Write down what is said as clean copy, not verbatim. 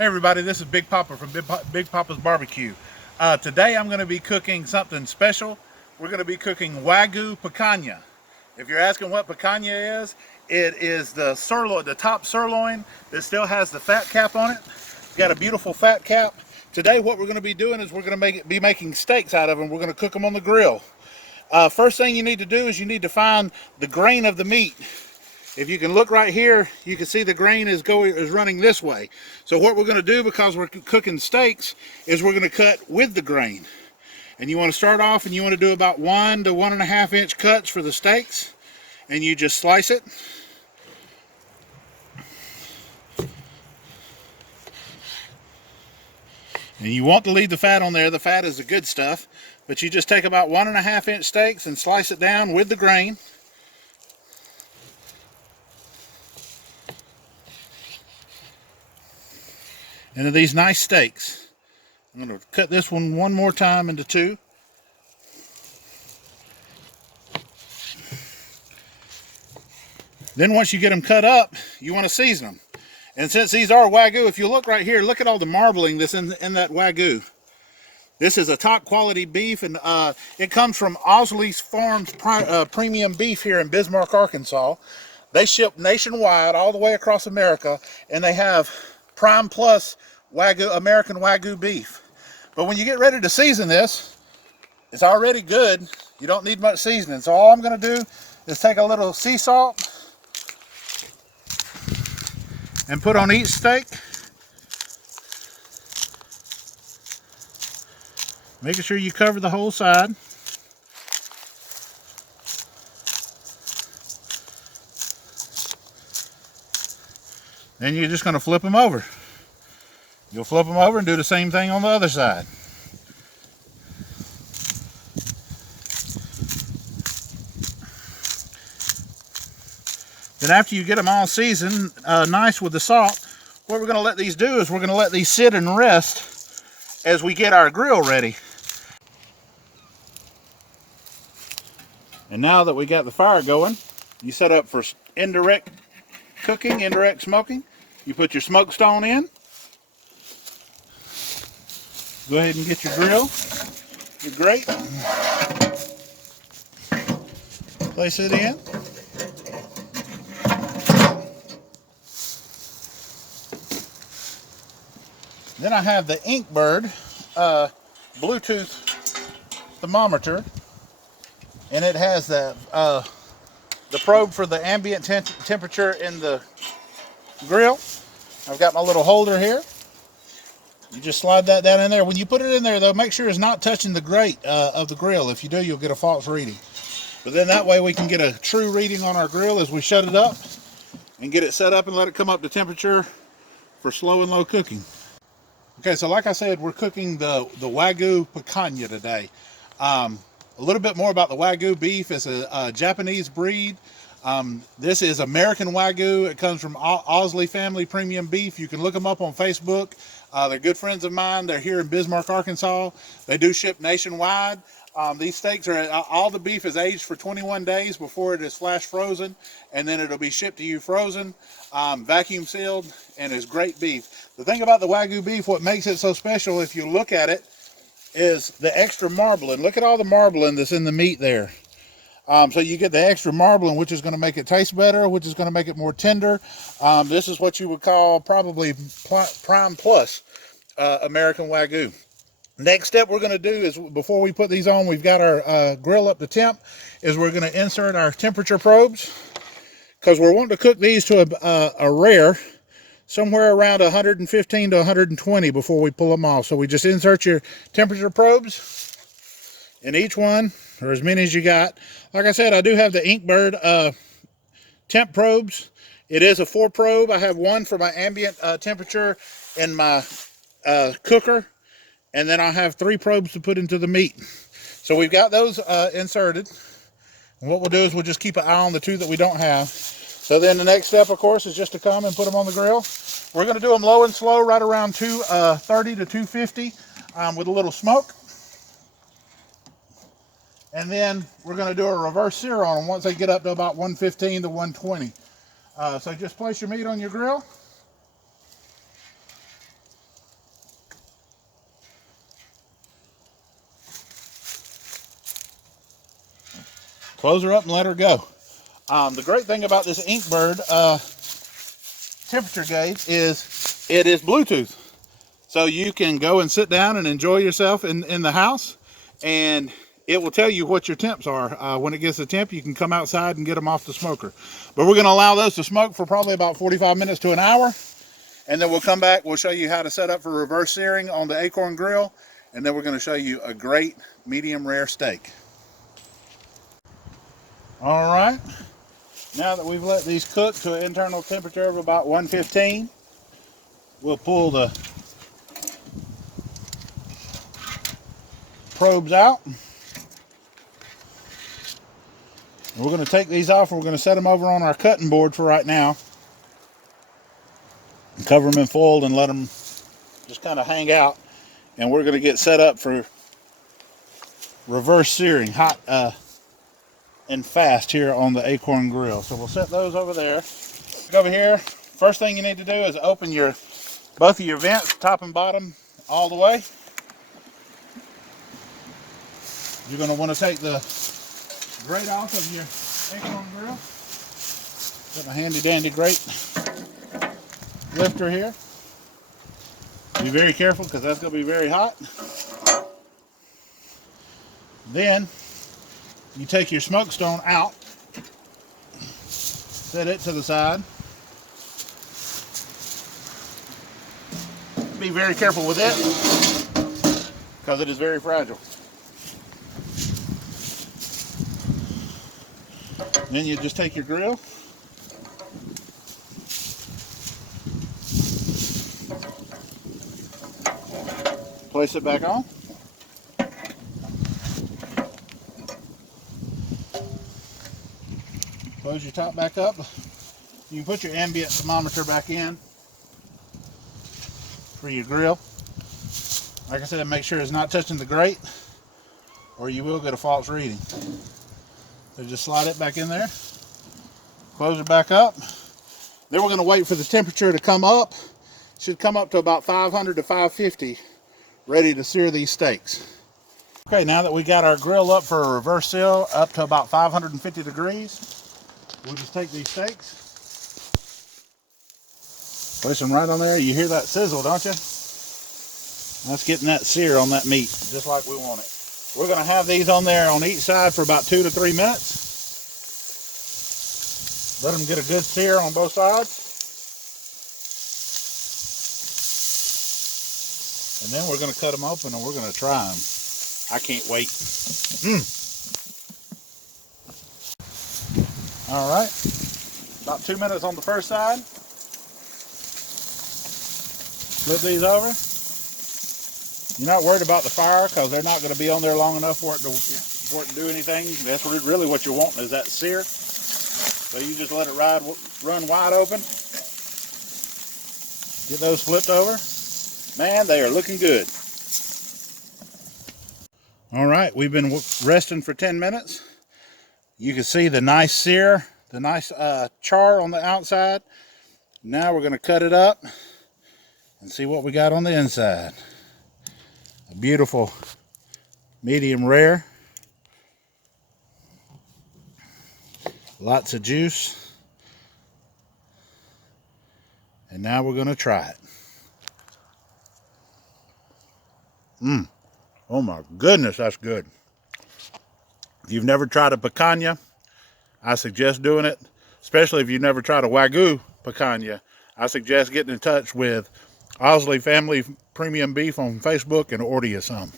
Hey everybody, this is Big Papa from Big Papa's Barbecue. Today I'm going to be cooking something special. We're going to be cooking Wagyu Picanha. If you're asking what picanha is, it is the sirloin, the top sirloin that still has the fat cap on it. It's got a beautiful fat cap. Today what we're going to be doing is we're going to be making steaks out of them. We're going to cook them on the grill. First thing you need to do is you need to find the grain of the meat. If you can look right here, you can see the grain is running this way. So what we're going to do, because we're cooking steaks, is we're going to cut with the grain. And you want to start off and you want to do about 1 to 1.5 inch cuts for the steaks. And you just slice it. And you want to leave the fat on there. The fat is the good stuff. But you just take about 1.5 inch steaks and slice it down with the grain. Into these nice steaks. I'm going to cut this one more time into 2. Then once you get them cut up, you want to season them. And since these are Wagyu, if you look right here, look at all the marbling that's in that Wagyu. This is a top quality beef, and it comes from Osley's Farms premium beef here in Bismarck, Arkansas. They ship nationwide all the way across America, and they have Prime Plus Wagyu, American Wagyu beef. But when you get ready to season this, it's already good. You don't need much seasoning. So all I'm going to do is take a little sea salt and put on each steak. Making sure you cover the whole side. Then you're just going to flip them over. You'll flip them over and do the same thing on the other side. Then after you get them all seasoned nice with the salt, what we're going to let these do is we're going to let these sit and rest as we get our grill ready. And now that we got the fire going, you set up for indirect cooking, indirect smoking. You put your smoke stone in. Go ahead and get your grill, your grate. Place it in. Then I have the Inkbird Bluetooth thermometer, and it has the probe for the ambient temperature in the grill. I've got my little holder here. You just slide that down in there. When you put it in there, though, make sure it's not touching the grate of the grill. If you do, you'll get a false reading. But then that way we can get a true reading on our grill as we shut it up and get it set up and let it come up to temperature for slow and low cooking. Okay, so like I said, we're cooking the Wagyu Picanha today. A little bit more about the Wagyu beef. It's a Japanese breed. This is American Wagyu. It comes from Osley Family Premium Beef. You can look them up on Facebook. They're good friends of mine. They're here in Bismarck, Arkansas. They do ship nationwide. These steaks all the beef is aged for 21 days before it is flash frozen, and then it'll be shipped to you frozen, vacuum sealed, and is great beef. The thing about the Wagyu beef, what makes it so special, if you look at it, is the extra marbling. Look at all the marbling that's in the meat there. So you get the extra marbling, which is going to make it taste better, which is going to make it more tender. This is what you would call probably Prime Plus American Wagyu. Next step we're going to do is, before we put these on, we've got our grill up to temp, is we're going to insert our temperature probes, because we're wanting to cook these to a rare, somewhere around 115 to 120 before we pull them off. So we just insert your temperature probes in each one, or as many as you got. Like I said, I do have the Inkbird temp probes. It is a 4 probe. I have one for my ambient temperature in my cooker, and then I have 3 probes to put into the meat. So we've got those inserted. And what we'll do is we'll just keep an eye on the 2 that we don't have. So then the next step, of course, is just to come and put them on the grill. We're going to do them low and slow, right around 230 to 250 with a little smoke. And then we're going to do a reverse sear on them once they get up to about 115 to 120. So just place your meat on your grill. close her up and let her go. The great thing about this Inkbird temperature gauge is it is Bluetooth. So you can go and sit down and enjoy yourself in the house, and it will tell you what your temps are. When it gets a temp, you can come outside and get them off the smoker. But we're going to allow those to smoke for probably about 45 minutes to an hour. And then we'll come back, we'll show you how to set up for reverse searing on the AKORN grill. And then we're going to show you a great medium rare steak. All right. Now that we've let these cook to an internal temperature of about 115, we'll pull the probes out. And we're going to take these off. We're going to set them over on our cutting board for right now. And cover them in foil and let them just kind of hang out. And we're going to get set up for reverse searing, hot and fast here on the AKORN grill. So we'll set those over there. Over here, first thing you need to do is open both of your vents, top and bottom, all the way. You're going to want to take the grate off of your AKORN grill. Got my handy dandy grate lifter here. Be very careful because that's going to be very hot. Then you take your smoke stone out, set it to the side. Be very careful with it because it is very fragile. Then you just take your grill, place it back on. Close your top back up. You can put your ambient thermometer back in for your grill. Like I said, make sure it's not touching the grate or you will get a false reading. So just slide it back in there, close it back up. Then we're going to wait for the temperature to come up. It should come up to about 500 to 550, ready to sear these steaks. Okay, now that we got our grill up for a reverse seal up to about 550 degrees, we'll just take these steaks, place them right on there. You hear that sizzle, don't you? That's getting that sear on that meat, just like we want it. We're going to have these on there on each side for about 2 to 3 minutes. Let them get a good sear on both sides. And then we're going to cut them open and we're going to try them. I can't wait. All right. About 2 minutes on the first side. Flip these over. You're not worried about the fire because they're not going to be on there long enough for it to do anything. That's really what you're wanting, is that sear. So you just let it run wide open. Get those flipped over. Man, they are looking good. All right, we've been resting for 10 minutes. You can see the nice sear, the nice char on the outside. Now we're going to cut it up and see what we got on the inside. A beautiful medium rare. Lots of juice. And now we're going to try it. Oh my goodness, that's good. If you've never tried a picanha, I suggest doing it. Especially if you've never tried a Wagyu Picanha, I suggest getting in touch with Osley Family Premium Beef on Facebook and order you some.